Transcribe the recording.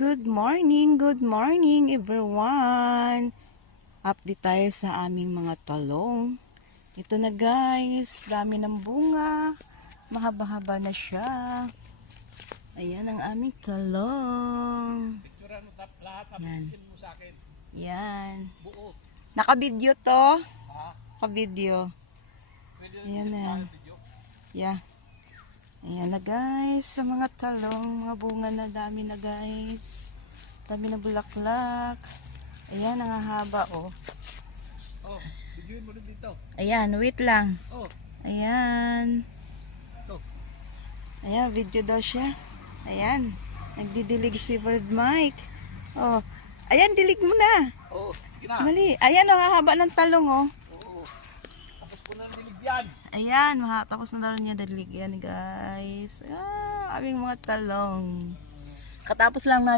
good morning everyone. Update tayo sa aming mga talong. Ito na guys, dami ng bunga. Mahaba-haba na siya. Ayan ang aming talong. Yan. Yan. Naka-video to. Naka-video. Ayan na. Yeah. Ayan na guys, sa mga talong, mga bunga na dami na guys. Dami na bulaklak. Ayan, ang haba oh. Oh, videoin mo rin dito. Ayan, wait lang. Oh. Ayan. Oh. Ayan, video daw siya. Ayan, nagdidilig si Bird Mike. Oh, ayan, dilig mo na. Oh, sige na. Mali. Ayan, ang haba ng talong oh. Oo. Tapos ko na dilig yan. Ayan, tapos na daw niya dalig yan guys. Aming mga talong. Katapos lang namin